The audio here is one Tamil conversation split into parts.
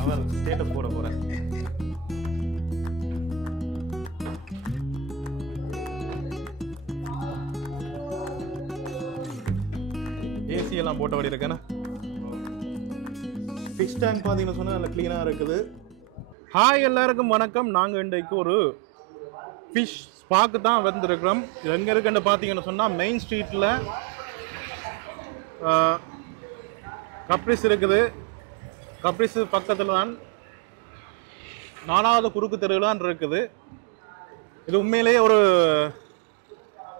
அவர் ஸ்டேட்டஸ் போட போகிறேன். ஏசி எல்லாம் போட்டபடி இருக்கேன்னா. ஃபிஷ் டேங்க் பார்த்தீங்கன்னு சொன்னால் நல்லா க்ளீனாக இருக்குது. ஹாய் எல்லாருக்கும் வணக்கம். நாங்கள் இன்றைக்கு ஒரு ஃபிஷ் ஸ்பாக்கு தான் வந்துருக்கிறோம். இது எங்கே இருக்குன்னு பார்த்தீங்கன்னு சொன்னால் மெயின் ஸ்ட்ரீட்டில் கப்ரிஸ் இருக்குது. கப்ரிஸ் பக்கத்தில் தான் 4வது குறுக்கு தெருவில் தான் இருக்குது. இது உண்மையிலேயே ஒரு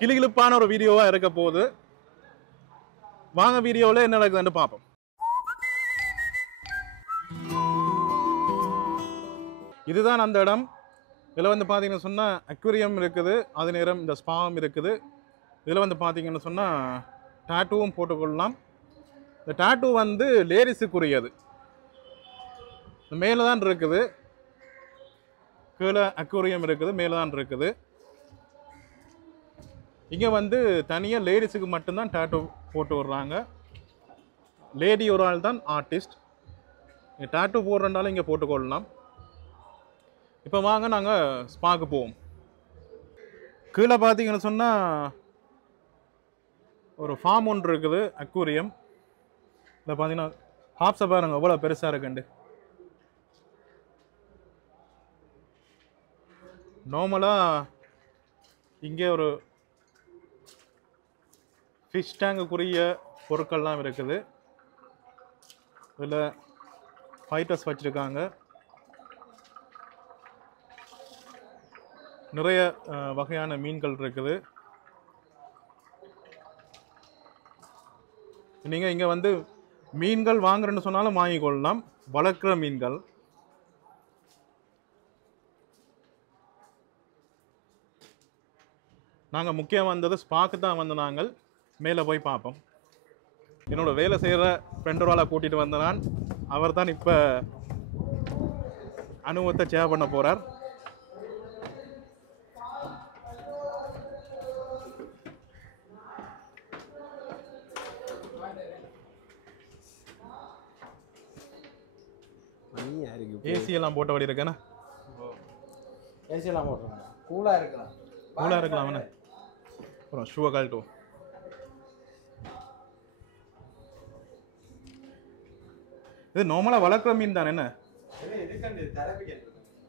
கிளிகிழிப்பான ஒரு வீடியோவாக இருக்க போகுது. வாங்க வீடியோவில் என்ன நடக்குதுன்னு பார்ப்போம். இதுதான் அந்த இடம். இதில் வந்து பார்த்தீங்கன்னு சொன்னால் அக்வேரியம் இருக்குது, அது நேரம் இந்த ஸ்பாம் இருக்குது. இதில் வந்து பார்த்தீங்கன்னு சொன்னால் டாட்டூவும் போட்டுக்கொள்ளலாம். இந்த டாட்டூ வந்து லேடிஸுக்குரியது. மேலே தான் இருக்குது, கீழே அக்வேரியம் இருக்குது, மேலே தான் இருக்குது. இங்கே வந்து தனியாக லேடிஸுக்கு மட்டும்தான் டாட்டூ போட்டு விடுறாங்க. லேடி ஒரு ஆள் தான் ஆர்டிஸ்ட். டாட்டூ போடுறனால இங்கே போட்டுக்கொள்ளலாம். இப்போ வாங்க நாங்கள் ஸ்பாக்கு போவோம். கீழே பார்த்தீங்கன்னு சொன்னால் ஒரு ஃபார்ம் ஒன்று இருக்குது, அக்வேரியம். இதில் பார்த்தீங்கன்னா ஹாப்ஸை பாருங்க எவ்வளோ பெருசாக இருக்குண்டு. நார்மலாக இங்கே ஒரு ஃபிஷ் டேங்குக்குரிய பொருட்கள்லாம் இருக்குது. இதில் ஃபைட்டர்ஸ் வச்சுருக்காங்க. நிறைய வகையான மீன்கள் இருக்குது. நீங்கள் இங்கே வந்து மீன்கள் வாங்குறேன்னு சொன்னாலும் வாங்கிக்கொள்ளலாம், வளர்க்குற மீன்கள். நாங்கள் முக்கியம் வந்தது ஸ்பாக்கு தான் வந்து நாங்கள் மேலே போய் பார்ப்போம். என்னோட வேலை செய்கிற ஃப்ரெண்டோரால் கூட்டிகிட்டு வந்த நான். அவர் தான் இப்போ அனுபவத்தை ஷேர் பண்ண போகிறார். ஏசி எல்லாம் போட்டபடி இருக்கேண்ணா. ஏசி எல்லாம் போட்டுருங்க, கூலாக இருக்கலாம். கூலாக இருக்கலாம்ண்ணே. அப்புறம் ஷூவை கழட்டுவோம். இது நார்மலாக வளர்க்குற மீன் தானே? என்ன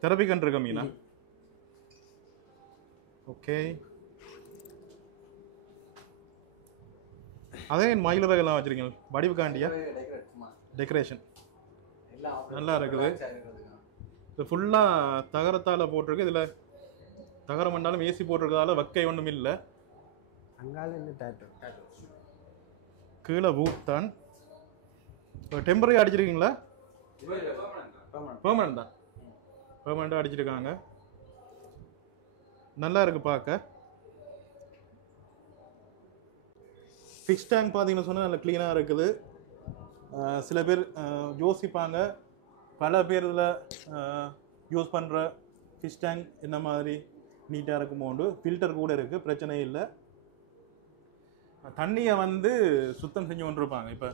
தெரப்பி கண்டு இருக்க மீனா? ஓகே. அதே மயிலறைகள்லாம் வச்சுருக்கீங்க வடிவுக்காண்டியா? டெக்கரேஷன் நல்லா இருக்குது. இது ஃபுல்லாக தகரத்தால் போட்டிருக்கு. இதில் தகரம் பண்ணாலும் ஏசி போட்டிருக்கிறதால வக்கை ஒன்றும் இல்லை. கீழே வூட் தான். டெம்பரரி அடிச்சிருக்கீங்களா? பெர்மனண்ட் தான். பெர்மனண்டாக அடிச்சிருக்காங்க. நல்லா இருக்குது பார்க்க. ஃபிஷ் டேங்க் பார்த்தீங்கன்னு சொன்னால் நல்லா க்ளீனாக இருக்குது. சில பேர் யோசிப்பாங்க, பல பேர் இதில் யூஸ் பண்ணுற ஃபிஷ் டேங்க் என்ன மாதிரி நீட்டாக இருக்குமோண்டு. ஃபில்டர் கூட இருக்குது, பிரச்சனை இல்லை. தண்ணியை வந்து சுத்தம் செஞ்சு கொண்டிருப்பாங்க, இப்போ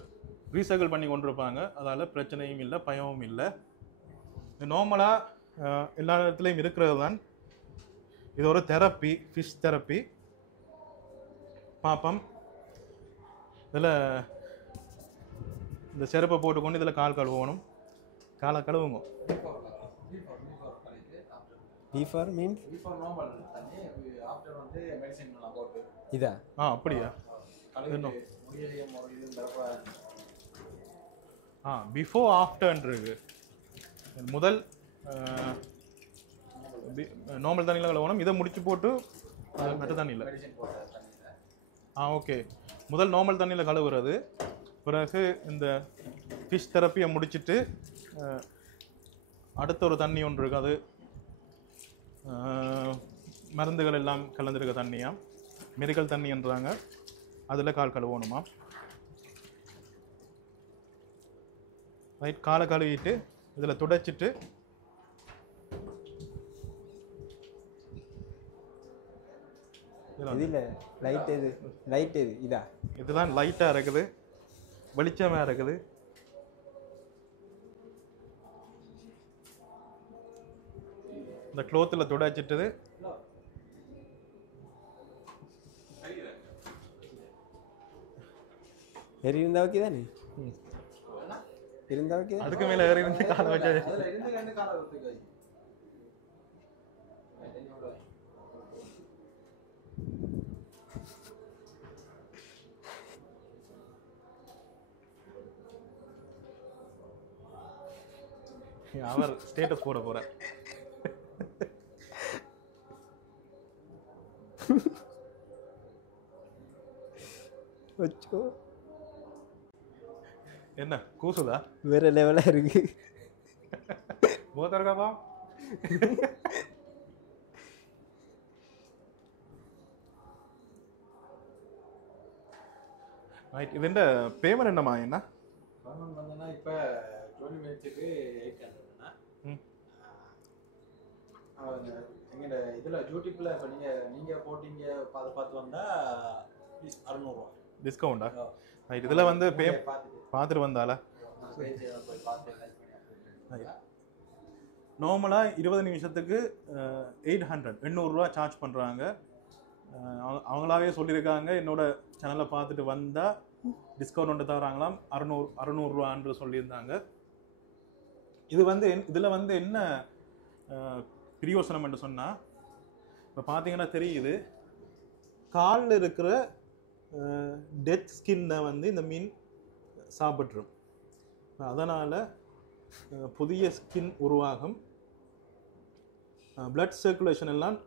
ரீசைக்கிள் பண்ணி கொண்டிருப்பாங்க. அதால் பிரச்சனையும் இல்லை, பயமும் இல்லை. நார்மலாக எல்லா இடத்துலையும் இருக்கிறது தான். இது ஒரு தெரப்பி, ஃபிஷ் தெரப்பி. பார்ப்போம். இதில் இந்த செருப்பை போட்டுக்கொண்டு இதில் கால் கழுவணும். காலை கழுவுங்க. இதா? அப்படியா? பிஃபோர் ஆஃப்டர் இருக்கு. முதல் நார்மல் தண்ணியில் கழுவணும். இதை முடிச்சு போட்டு மற்ற தண்ணியில். ஓகே. முதல் நார்மல் தண்ணியில் கழுவுறது. பிறகு இந்த ஃபிஷ் தெரப்பியை முடிச்சுட்டு அடுத்த ஒரு தண்ணி ஒன்று இருக்குது. அது மருந்துகள் எல்லாம் கலந்துருக்க தண்ணியாக மெடிக்கல் தண்ணின்றாங்க. அதில் கால் கழுவணுமா. ரைட். காலை கழுவிட்டு இதில் துடைச்சிட்டு இதில் லைட் எது? லைட் எது? இதா? இதெல்லாம் லைட்டாக இருக்குது, வெளிச்சமாக இருக்குது. இந்த க்ளோத்தில் துடைச்சிட்டு எரி இருந்தா ஓகே தானே இருந்தா ஓகே அதுக்கு மேலே ஏறி வந்து காலை வச்சு அவர் ஸ்டேட்டஸ் போட போறார். வச்சோ என்ன கூசுதா? வேற லெவலா இருக்கு. போதர்காப்பா ரைட். இது என்ன பேமெண்ட் என்னம்மா? என்ன பேமெண்ட் வந்தனா இப்போ 20 மினிட்ஸுக்கு 800ண்ணா. எங்கள்ட இதில் யூடியூப்பில் இப்போ நீங்கள் போட்டிங்க பார்த்து வந்தால் 600 டிஸ்கவுண்டா? ரைட். இதில் வந்து பார்த்துட்டு வந்தால நார்மலாக 20 நிமிஷத்துக்கு 800 சார்ஜ் பண்ணுறாங்க. அவங்களாவே சொல்லியிருக்காங்க என்னோட சேனலை பார்த்துட்டு வந்தால் டிஸ்கவுண்ட் ஒன்று தராங்களாம் 600 சொல்லியிருந்தாங்க. இது வந்து இதில் வந்து என்ன பிரியோசனம் என்று சொன்னால், இப்போ பார்த்தீங்கன்னா தெரியுது காலில் இருக்கிற டெத் ஸ்கின்னை வந்து இந்த மீன் சாப்பிட்ரும். அதனால் புதிய ஸ்கின் உருவாகும், பிளட் சர்க்குலேஷன் எல்லாம்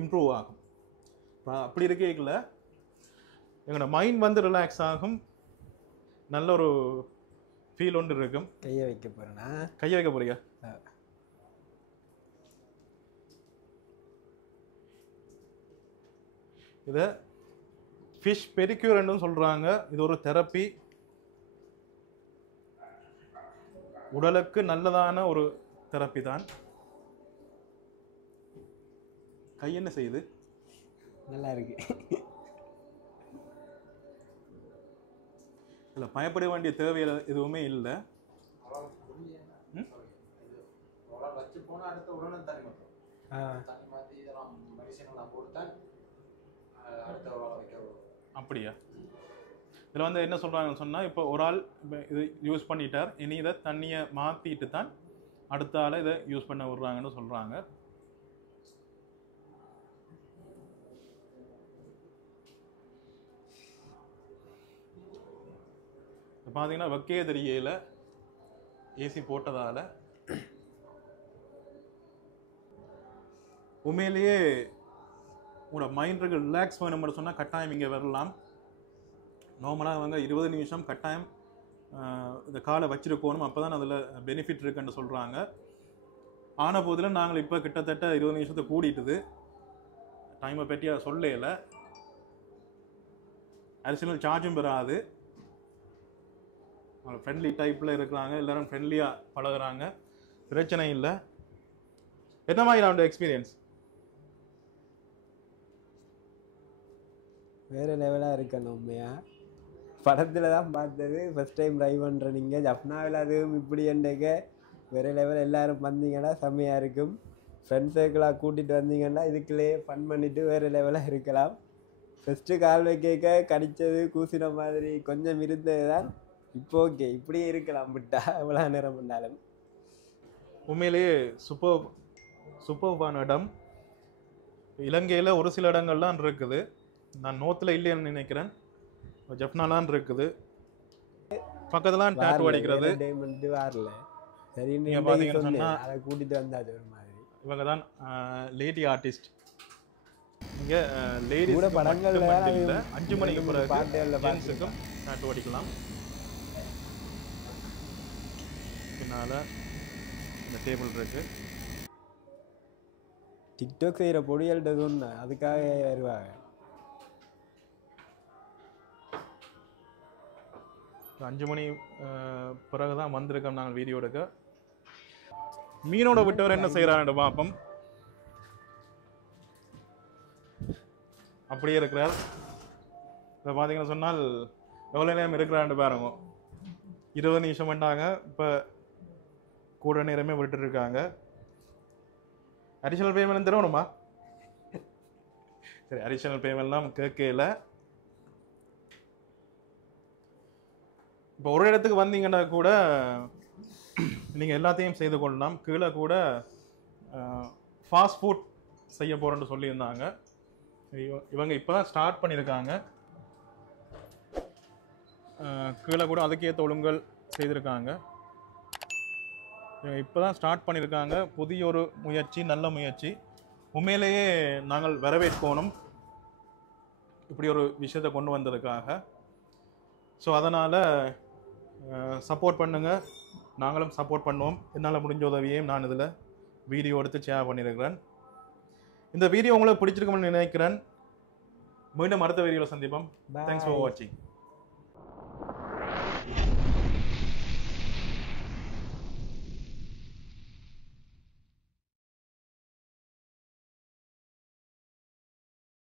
இம்ப்ரூவ் ஆகும். அப்படி இருக்கல எங்களோட மைண்ட் வந்து ரிலாக்ஸ் ஆகும், நல்ல ஒரு ஃபீல் ஒன்று இருக்கும். கையை வைக்க போகிறேன்னா கையை வைக்க போறியா? இதை ஃபிஷ் பெடிக்யூர்னு சொல்கிறாங்க. இது ஒரு தெரப்பி, உடலுக்கு நல்லதான ஒரு தெரப்பி தான். கை என்ன செய்யுது? நல்லா இருக்கு. இல்லை, பயப்பட வேண்டிய தேவை எதுவுமே இல்லை. அப்படியா? இதில் வந்து என்ன சொல்கிறாங்கன்னு சொன்னால், இப்போ ஒரு ஆள் இது யூஸ் பண்ணிட்டார், இனி இதை தண்ணியை மாற்றிட்டு தான் அடுத்த ஆளை இதை யூஸ் பண்ண விடுறாங்கன்னு சொல்கிறாங்க. பார்த்தீங்கன்னா வைக்கே தெரியல, ஏசி போட்டதால் உண்மையிலேயே உங்களோட மைண்டுக்கு ரிலாக்ஸ் வேணும்னு சொன்னால் கட்டாயம் இங்கே வரலாம். நார்மலாக அவங்க 20 நிமிஷம் கட்டாயம் இந்த காலை வச்சிருக்கணும், அப்போ தான் அதில் பெனிஃபிட் இருக்குன்னு சொல்கிறாங்க. ஆன போதில் நாங்கள் இப்போ கிட்டத்தட்ட 20 நிமிஷத்தை கூடிட்டுது. டைமை பற்றி சொல்லலை, அடிஷனல் சார்ஜும் பெறாது. ஃப்ரெண்ட்லி டைப்பில் இருக்கிறாங்க, எல்லோரும் ஃப்ரெண்ட்லியாக பழகுறாங்க, பிரச்சனை இல்லை. என்ன மாதிரி அவனோட எக்ஸ்பீரியன்ஸ்? வேறு லெவலாக இருக்கணும். உண்மையாக படத்தில் தான் பார்த்தது, ஃபஸ்ட் டைம் ட்ரை பண்ணுற நீங்கள் ஜப்னாவில் அதுவும் இப்படி என்றக்க வேறு லெவல். எல்லோரும் வந்தீங்கன்னா செம்மையாக இருக்கும். ஃப்ரெண்ட்ஸ் சர்க்கிளாக கூட்டிகிட்டு வந்தீங்கன்னா இதுக்குள்ளேயே ஃபன் பண்ணிவிட்டு வேறு லெவலாக இருக்கலாம். ஃபஸ்ட்டு கால் வைக்க கடித்தது கூசின மாதிரி கொஞ்சம் இருந்தது தான். இப்போ ஓகே, இப்படியே இருக்கலாம் விட்டா எவ்வளோ நேரம் பண்ணாலும். உண்மையிலேயே சூப்பர்பான இடம். இலங்கையில் ஒரு சில இடங்கள்லாம் இருக்குது, நான் நோத்தில் இல்லைன்னு நினைக்கிறேன். ஜப்னாலாம் இருக்குது, பக்கத்துலாம் டாட்டூ அடிக்கிறது வரல. சரி, நீங்கள் பார்த்தீங்கன்னு சொன்னால் அதை கூட்டிகிட்டு வந்தாது ஒரு மாதிரி. இவங்க தான் லேடி ஆர்டிஸ்ட். இங்கே லேடிஸ் படங்கள் 5 மணிக்கு பிறகு ஜென்ஸுக்கும் டாட்டூ அடிக்கலாம். பின்னால் இந்த டேபிள் இருக்கு. டிக்டாக் செய்கிற பொடியல்கிட்ட சொன்னேன், அதுக்காக வருவாங்க. 5 மணி பிறகு தான் வந்திருக்கோம் நாங்கள் வீடியோ எடுக்க. மீனோட விட்டவர் என்ன செய்கிறாரு பார்ப்போம். அப்படியே இருக்கிறார். இப்போ பார்த்தீங்கன்னு சொன்னால் எவ்வளோ நேரம் இருக்கிறான்னு பாருங்க. 20 நிமிஷம் பண்ணாங்க, இப்போ கூட நேரமே விட்டுருக்காங்க. அடிஷனல் பேமெண்ட் தரணுமா? சரி, அடிஷனல் பேமெண்ட்லாம் கேட்கல. இப்போ ஒரு இடத்துக்கு வந்தீங்கன்னா கூட நீங்கள் எல்லாத்தையும் செய்து கொள்ளலாம். கீழே கூட ஃபாஸ்ட் ஃபுட் செய்ய போகிறேன்னு சொல்லியிருந்தாங்க. இவங்க இப்போ தான் ஸ்டார்ட் பண்ணியிருக்காங்க. கீழே கூட அதுக்கேற்ற ஒழுங்கல் செய்திருக்காங்க. இப்போ தான் ஸ்டார்ட் பண்ணியிருக்காங்க. புதிய ஒரு முயற்சி, நல்ல முயற்சி. உண்மையிலேயே நாங்கள் வரவேற்கணும் இப்படி ஒரு விஷயத்தை கொண்டு வந்ததுக்காக. ஸோ அதனால் சப்போர்ட் பண்ணுங்கள், நாங்களும் சப்போர்ட் பண்ணுவோம். என்னால் முடிஞ்ச உதவியையும் நான் இதில் வீடியோ எடுத்து ஷேர் பண்ணியிருக்கிறேன். இந்த வீடியோ உங்களுக்கு பிடிச்சிருக்கும்னு நினைக்கிறேன். மீண்டும் அடுத்த வீடியோவில் சந்திப்போம். தேங்க்ஸ் ஃபார் வாட்சிங்.